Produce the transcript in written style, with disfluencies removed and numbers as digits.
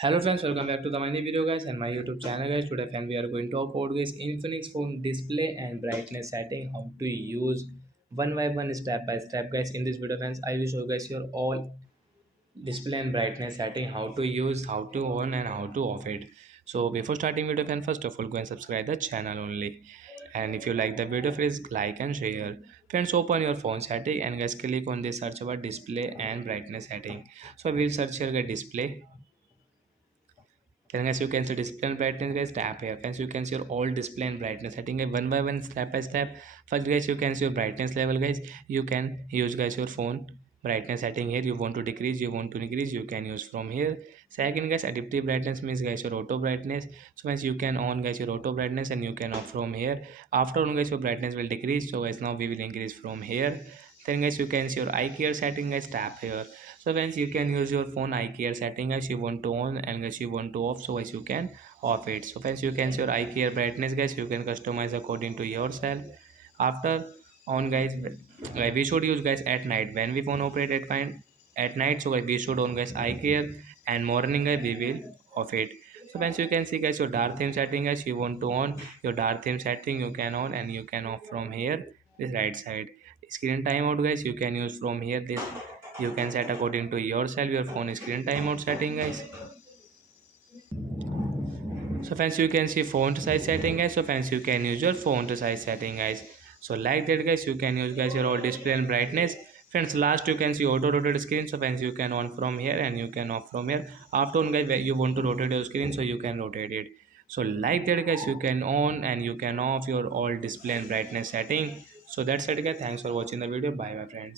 Hello friends, welcome back to the my new video guys and my YouTube channel guys. Today friend we are going to talk about guys Infinix phone display and brightness setting, how to use one by one, step by step guys. In this video friends, I will show you guys your all display and brightness setting, how to use, how to on and how to off it. So before starting video friend, first of all go and subscribe the channel only. And if you like the video, please like and share. Friends, open your phone setting and guys click on the search bar display and brightness setting. So I will search here guys display. Then guys you can see display and brightness guys, tap here. Friends, you can see your all display and brightness setting guys, one by one, step by step. First guys you can see your brightness level guys. You can use guys your phone brightness setting here. You want to decrease, you want to increase, you can use from here. Second guys, adaptive brightness means guys your auto brightness. So guys you can on guys your auto brightness and you can off from here. After on guys your brightness will decrease, so guys now we will increase from here. Then guys you can see your eye care setting guys, tap here. So guys you can use your phone eye care setting as you want to on and guys you want to off, so guys you can off it. So guys you can see your eye care brightness guys, you can customize according to yourself. After on guys, we should use guys at night when we phone operate at fine at night. So guys we should on guys eye care, and morning guys we will off it. So guys you can see guys your dark theme setting guys, you want to on your dark theme setting, you can on and you can off from here. This right side screen timeout guys, you can use from here. This you can set according to yourself your phone screen timeout setting guys. So friends you can see font size setting guys. So friends you can use your font size setting guys. So like that guys you can use guys your all display and brightness. Friends, last you can see auto rotate screen. So friends you can on from here and you can off from here. After on guys, where you want to rotate your screen, so you can rotate it. So like that guys you can on and you can off your all display and brightness setting. So that's it guys, thanks for watching the video. Bye my friends.